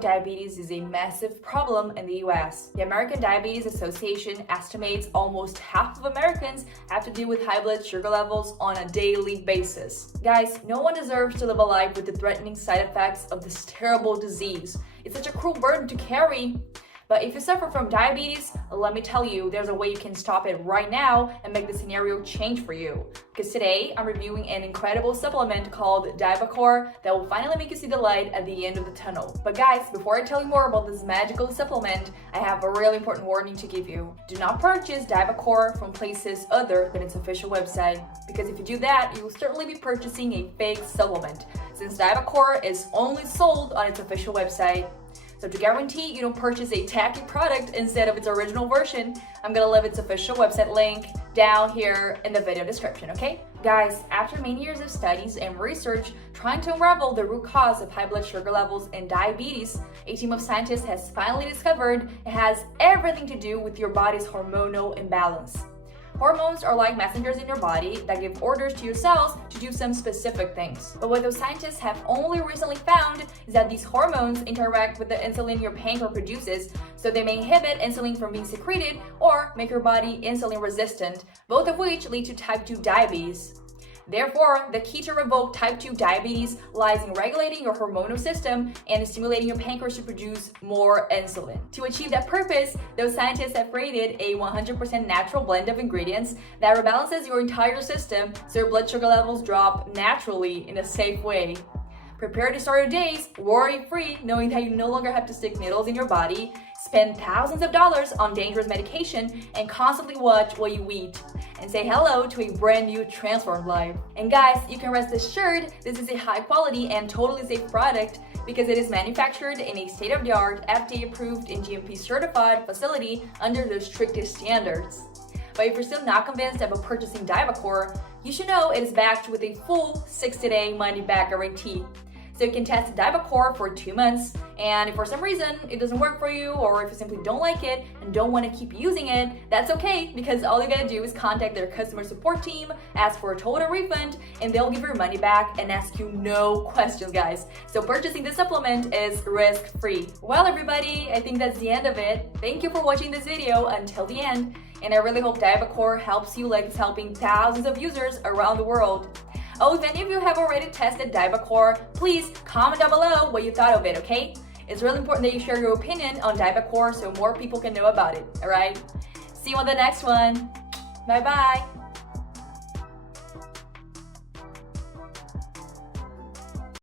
Diabetes is a massive problem in the US. The American Diabetes Association estimates almost half of Americans have to deal with high blood sugar levels on a daily basis. Guys, no one deserves to live a life with the threatening side effects of this terrible disease. It's such a cruel burden to carry. But if you suffer from diabetes, let me tell you, there's a way you can stop it right now and make the scenario change for you. Because today, I'm reviewing an incredible supplement called Diabacore that will finally make you see the light at the end of the tunnel. But guys, before I tell you more about this magical supplement, I have a really important warning to give you. Do not purchase Diabacore from places other than its official website. Because if you do that, you will certainly be purchasing a fake supplement, since Diabacore is only sold on its official website. So to guarantee you don't purchase a tacky product instead of its original version, I'm gonna leave its official website link down here in the video description, okay? Guys, after many years of studies and research trying to unravel the root cause of high blood sugar levels and diabetes, a team of scientists has finally discovered it has everything to do with your body's hormonal imbalance. Hormones are like messengers in your body that give orders to your cells to do some specific things. But what those scientists have only recently found is that these hormones interact with the insulin your pancreas produces, so they may inhibit insulin from being secreted or make your body insulin resistant, both of which lead to type 2 diabetes. Therefore, the key to revoke type 2 diabetes lies in regulating your hormonal system and stimulating your pancreas to produce more insulin. To achieve that purpose, those scientists have created a 100% natural blend of ingredients that rebalances your entire system so your blood sugar levels drop naturally in a safe way. Prepare to start your days worry-free, knowing that you no longer have to stick needles in your body, spend thousands of dollars on dangerous medication, and constantly watch what you eat, and say hello to a brand new transformed life. And guys, you can rest assured this is a high quality and totally safe product because it is manufactured in a state-of-the-art, FDA-approved and GMP-certified facility under the strictest standards. But if you're still not convinced about purchasing Diabacore, you should know it is backed with a full 60-day money-back guarantee. So you can test Diabacore for 2 months, and if for some reason it doesn't work for you, or if you simply don't like it and don't want to keep using it, that's okay, because all you gotta do is contact their customer support team, ask for a total refund, and they'll give your money back and ask you no questions, guys. So purchasing this supplement is risk-free. Well, everybody, I think that's the end of it. Thank you for watching this video until the end, and I really hope Diabacore helps you like it's helping thousands of users around the world. Oh, if any of you have already tested Diabacore, please comment down below what you thought of it, okay? It's really important that you share your opinion on Diabacore so more people can know about it, alright? See you on the next one. Bye-bye.